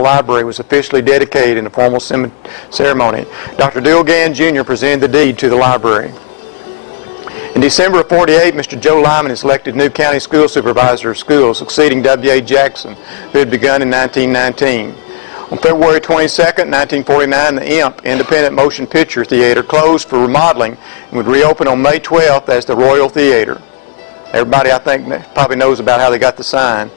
Library was officially dedicated in a formal ceremony. Dr. Dugan Jr. presented the deed to the library. In December of '48, Mr. Joe Lyman is elected new county school supervisor of schools, succeeding W.A. Jackson, who had begun in 1919. On February 22, 1949, the IMP, Independent Motion Picture Theater, closed for remodeling and would reopen on May 12th as the Royal Theater. Everybody, I think, probably knows about how they got the sign.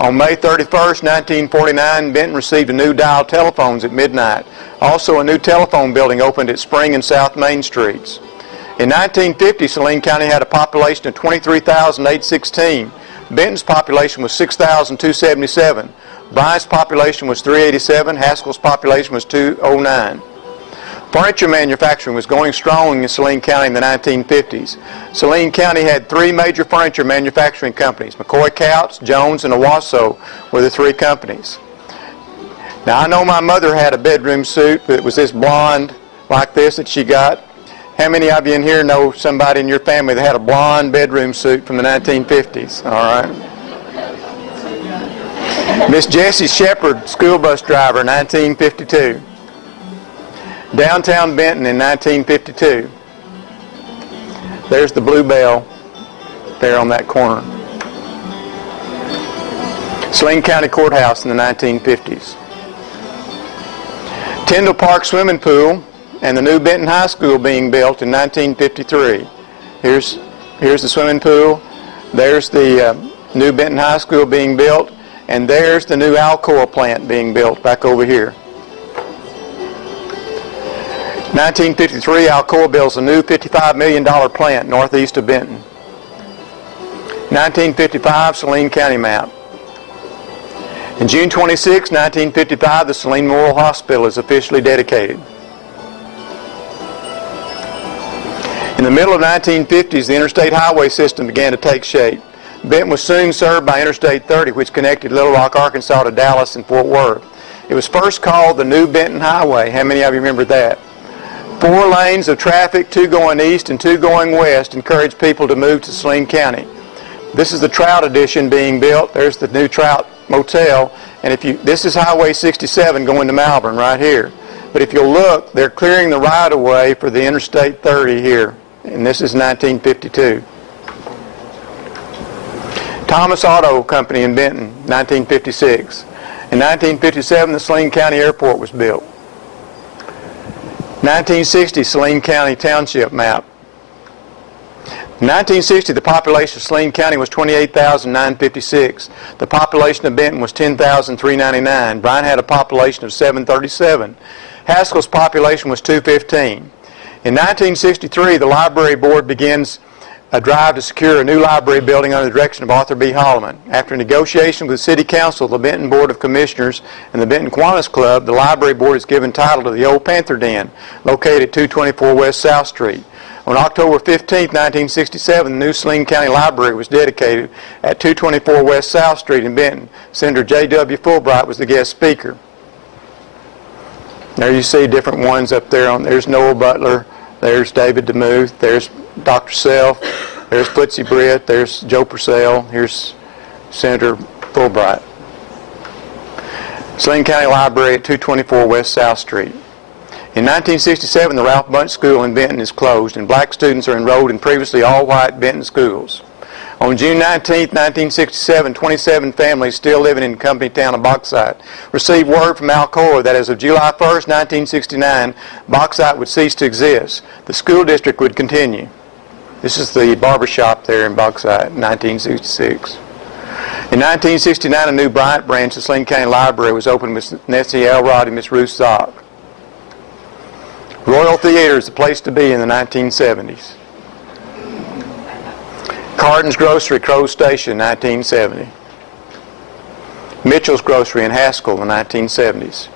On May 31st, 1949, Benton received a new dial telephones at midnight. Also, a new telephone building opened at Spring and South Main Streets. In 1950, Saline County had a population of 23,816. Benton's population was 6,277. Bryant's population was 387. Haskell's population was 209. Furniture manufacturing was going strong in Saline County in the 1950s. Saline County had three major furniture manufacturing companies. McCoy Couch, Jones, and Owasso were the three companies. Now, I know my mother had a bedroom suit, but it was this blonde like this that she got. How many of you in here know somebody in your family that had a blonde bedroom suit from the 1950s? All right. Miss Jessie Shepard, school bus driver, 1952. Downtown Benton in 1952. There's the Blue Bell there on that corner. Saline County Courthouse in the 1950s. Tyndall Park Swimming Pool and the new Benton High School being built in 1953. Here's the swimming pool. There's the new Benton High School being built. And there's the new Alcoa plant being built back over here. 1953, Alcoa builds a new $55 million plant northeast of Benton. 1955, Saline County map. On June 26, 1955, the Saline Memorial Hospital is officially dedicated. In the middle of the 1950s, the interstate highway system began to take shape. Benton was soon served by Interstate 30, which connected Little Rock, Arkansas to Dallas and Fort Worth. It was first called the New Benton Highway. How many of you remember that? 4 lanes of traffic, 2 going east and 2 going west, encouraged people to move to Saline County. This is the Trout Addition being built. There's the new Trout Motel. And this is Highway 67 going to Malvern right here. But if you'll look, they're clearing the right-of-way for the Interstate 30 here. And this is 1952. Thomas Auto Company in Benton, 1956. In 1957, the Saline County Airport was built. 1960, Saline County Township map. In 1960, the population of Saline County was 28,956. The population of Benton was 10,399. Bryant had a population of 737. Haskell's population was 215. In 1963, the Library Board begins a drive to secure a new library building under the direction of Arthur B. Holloman. After negotiation with the City Council, the Benton Board of Commissioners, and the Benton Kiwanis Club, the Library Board is given title to the Old Panther Den, located at 224 West South Street. On October 15, 1967, the new Saline County Library was dedicated at 224 West South Street in Benton. Senator J.W. Fulbright was the guest speaker. There you see different ones up there. There's Noah Butler, there's David DeMuth, there's Dr. Self, there's Footsie Britt, there's Joe Purcell, here's Senator Fulbright. Saline County Library at 224 West South Street. In 1967, the Ralph Bunch School in Benton is closed, and black students are enrolled in previously all-white Benton schools. On June 19, 1967, 27 families still living in the company town of Bauxite received word from Alcoa that as of July 1, 1969, Bauxite would cease to exist. The school district would continue. This is the barber shop there in Bauxite, 1966. In 1969, a new Bryant branch of Saline County Library was opened with Nancy Elrod and Miss Ruth Zock. Royal Theater is the place to be in the 1970s. Carden's Grocery, Crow Station, 1970. Mitchell's Grocery in Haskell in the 1970s.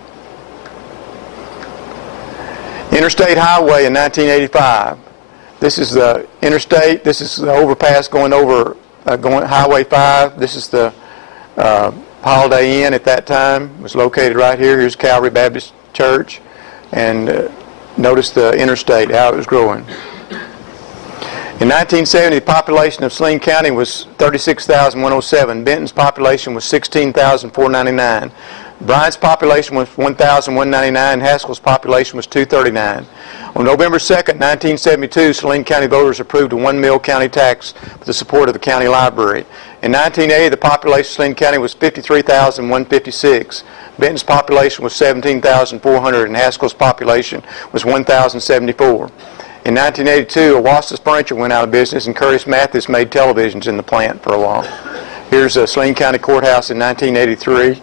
Interstate Highway in 1985. This is the interstate. This is the overpass going over Highway 5. This is the Holiday Inn at that time. It was located right here. Here's Calvary Baptist Church. And notice the interstate, how it was growing. In 1970, the population of Saline County was 36,107. Benton's population was 16,499. Bryant's population was 1,199, Haskell's population was 239. On November 2nd, 1972, Saline County voters approved a 1 mil county tax with the support of the county library. In 1980, the population of Saline County was 53,156. Benton's population was 17,400, and Haskell's population was 1,074. In 1982, Owasis Furniture went out of business, and Curtis Mathis made televisions in the plant for a while. Here's Saline County Courthouse in 1983.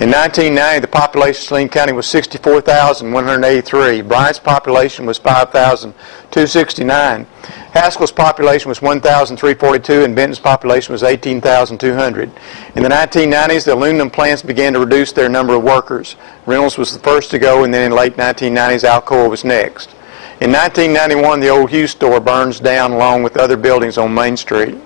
In 1990, the population of Saline County was 64,183. Bryant's population was 5,269. Haskell's population was 1,342, and Benton's population was 18,200. In the 1990s, the aluminum plants began to reduce their number of workers. Reynolds was the first to go, and then in late 1990s, Alcoa was next. In 1991, the old Hughes store burns down along with other buildings on Main Street.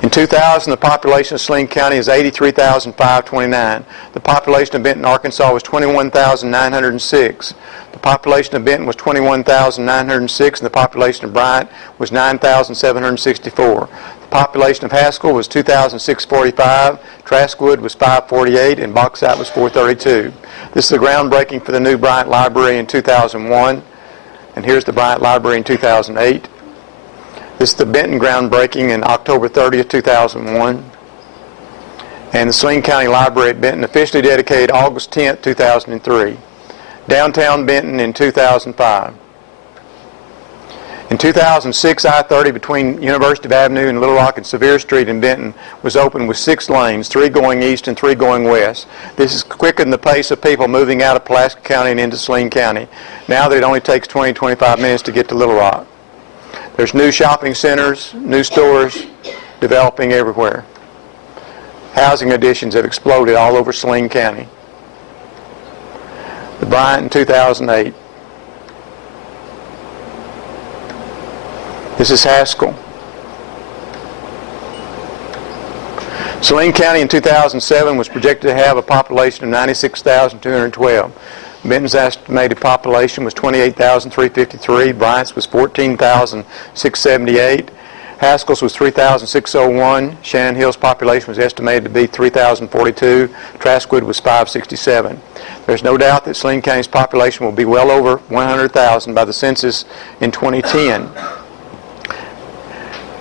In 2000, the population of Saline County is 83,529. The population of Benton, Arkansas was 21,906. The population of Benton was 21,906, and the population of Bryant was 9,764. The population of Haskell was 2,645, Traskwood was 548, and Bauxite was 432. This is the groundbreaking for the new Bryant Library in 2001, and here's the Bryant Library in 2008. This is the Benton groundbreaking in October 30th, 2001. And the Saline County Library at Benton officially dedicated August 10th, 2003. Downtown Benton in 2005. In 2006, I-30 between University Avenue and Little Rock and Sevier Street in Benton was opened with 6 lanes, 3 going east and 3 going west. This has quickened the pace of people moving out of Pulaski County and into Saline County. Now that it only takes 20-25 minutes to get to Little Rock. There's new shopping centers, new stores developing everywhere. Housing additions have exploded all over Saline County. The Bryant in 2008. This is Haskell. Saline County in 2007 was projected to have a population of 96,212. Benton's estimated population was 28,353. Bryant's was 14,678. Haskell's was 3,601. Shannon Hill's population was estimated to be 3,042. Traskwood was 567. There's no doubt that Saline County's population will be well over 100,000 by the census in 2010.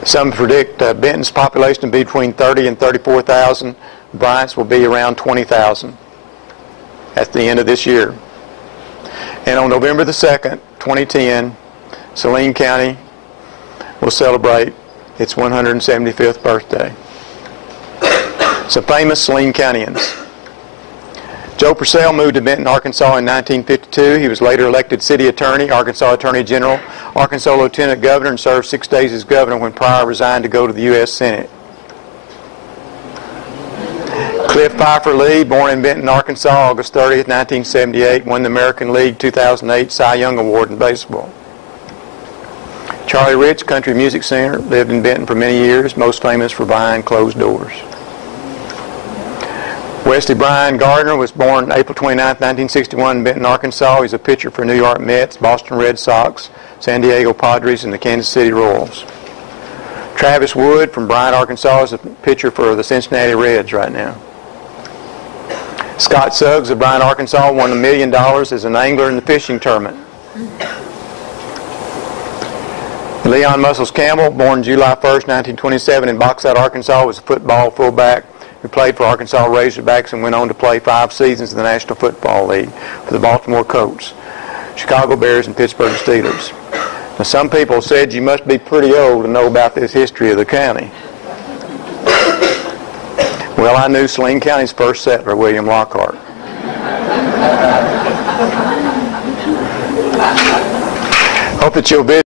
Some predict Benton's population to be between 30 and 34,000. Bryant's will be around 20,000 at the end of this year. And on November the 2nd, 2010, Saline County will celebrate its 175th birthday. Some famous Saline Countyans. Joe Purcell moved to Benton, Arkansas in 1952. He was later elected city attorney, Arkansas Attorney General, Arkansas Lieutenant Governor, and served 6 days as governor when Pryor resigned to go to the U.S. Senate. Cliff Pfeiffer Lee, born in Benton, Arkansas, August 30th, 1978, won the American League 2008 Cy Young Award in baseball. Charlie Rich, country music singer, lived in Benton for many years, most famous for Behind Closed Doors. Wesley Bryan Gardner was born April 29, 1961 in Benton, Arkansas. He's a pitcher for New York Mets, Boston Red Sox, San Diego Padres, and the Kansas City Royals. Travis Wood from Bryant, Arkansas is a pitcher for the Cincinnati Reds right now. Scott Suggs of Bryant, Arkansas won $1 million as an angler in the fishing tournament. Leon Muscles Campbell, born July 1st, 1927 in Bauxite, Arkansas, was a football fullback who played for Arkansas Razorbacks and went on to play 5 seasons in the National Football League for the Baltimore Colts, Chicago Bears, and Pittsburgh Steelers. Now, some people said you must be pretty old to know about this history of the county. Well, I knew Saline County's first settler, William Lockhart. Hope that you'll visit.